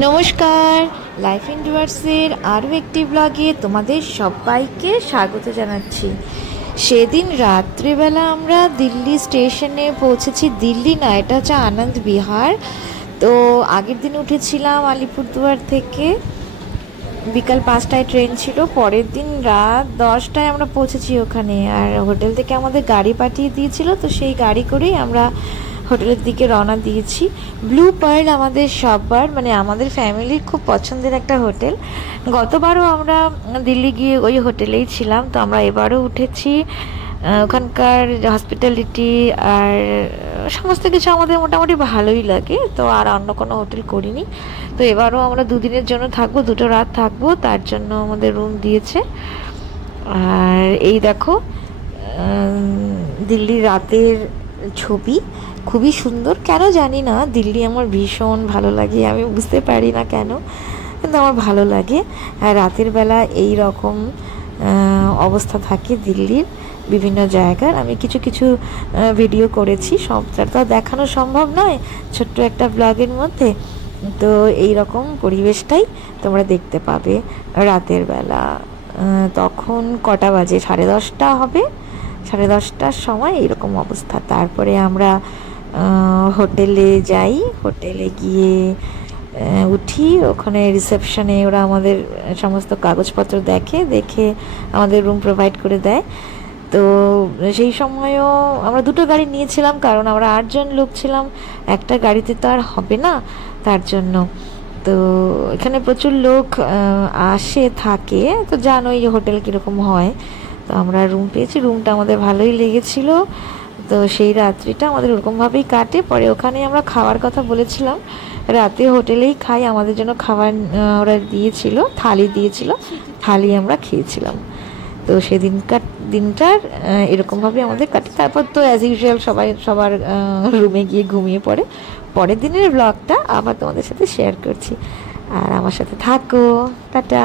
নমস্কার, life in ডুয়ার্সের আরও একটি ব্লগে তোমাদের সবাইকে স্বাগত জানাচ্ছি। সেদিন রাত্রিবেলা আমরা দিল্লি স্টেশনে পৌঁছেছি। দিল্লি না, এটা হচ্ছে আনন্দ বিহার। তো আগের দিন উঠেছিলাম আলিপুরদুয়ার থেকে, বিকাল 5টায় ট্রেন ছিল। পরের দিন রাত 10টায় আমরা পৌঁছেছি ওখানে। আর হোটেল থেকে আমাদের গাড়ি পাঠিয়ে দিয়েছিল, তো সেই গাড়ি করেই আমরা হোটেলের দিকে রওনা দিয়েছি। ব্লু পার্ল আমাদের সববার মানে আমাদের ফ্যামিলির খুব পছন্দের একটা হোটেল। গতবারও আমরা দিল্লি গিয়ে ওই হোটেলেই ছিলাম, তো আমরা এবারও উঠেছি। ওখানকার হসপিটালিটি আর সমস্ত কিছু আমাদের মোটামুটি ভালোই লাগে, তো আর অন্য কোনো হোটেল করিনি। তো এবারও আমরা দুদিনের জন্য থাকবো, 2টো রাত থাকবো, তার জন্য আমাদের রুম দিয়েছে। আর এই দেখো দিল্লির রাতের ছবি, খুবই সুন্দর। কেন জানি না, দিল্লি আমার ভীষণ ভালো লাগে, আমি বুঝতে পারি না কেন, কিন্তু আমার ভালো লাগে। আর রাতের বেলা এই রকম অবস্থা থাকে দিল্লির বিভিন্ন জায়গার। আমি কিছু কিছু ভিডিও করেছি, সবটা তো দেখানো সম্ভব নয় ছোট্ট একটা ব্লগের মধ্যে। তো এই রকম পরিবেশটাই তোমরা দেখতে পাবে রাতের বেলা। তখন কটা বাজে, 10:30 হবে, 10:30টার সময় এইরকম অবস্থা। তারপরে আমরা হোটেলে যাই, হোটেলে গিয়ে উঠি। ওখানে রিসেপশনে ওরা আমাদের সমস্ত কাগজপত্র দেখে আমাদের রুম প্রোভাইড করে দেয়। তো সেই সময়ও আমরা 2টো গাড়ি নিয়েছিলাম, কারণ আমরা 8জন লোক ছিলাম, একটা গাড়িতে তো আর হবে না, তার জন্য। তো এখানে প্রচুর লোক আসে থাকে, তো জানোই যে হোটেল কীরকম হয়। তো আমরা রুম পেয়েছি, রুমটা আমাদের ভালোই লেগেছিল। তো সেই রাত্রিটা আমাদের ওরকমভাবেই কাটে। পরে ওখানে আমরা খাওয়ার কথা বলেছিলাম, রাতে হোটেলেই খাই। আমাদের জন্য খাবার ওরা দিয়েছিল, থালি দিয়েছিল, থালি আমরা খেয়েছিলাম। তো সেদিনকার দিনটার এরকমভাবে আমাদের কাটে। তারপর তো অ্যাজ ইউজুয়াল সবাই সবার রুমে গিয়ে ঘুমিয়ে পড়ে। পরের দিনের ব্লগটা আবার তোমাদের সাথে শেয়ার করছি, আর আমার সাথে থাকো। টাটা।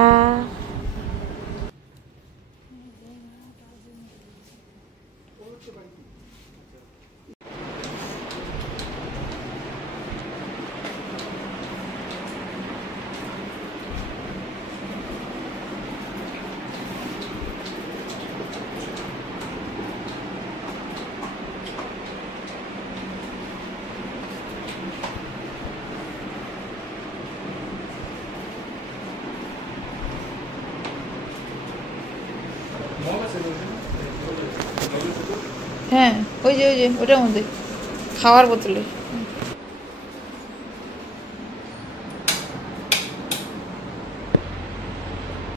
হ্যাঁ, ওই যে ওটার মধ্যে খাওয়ার বোতলে।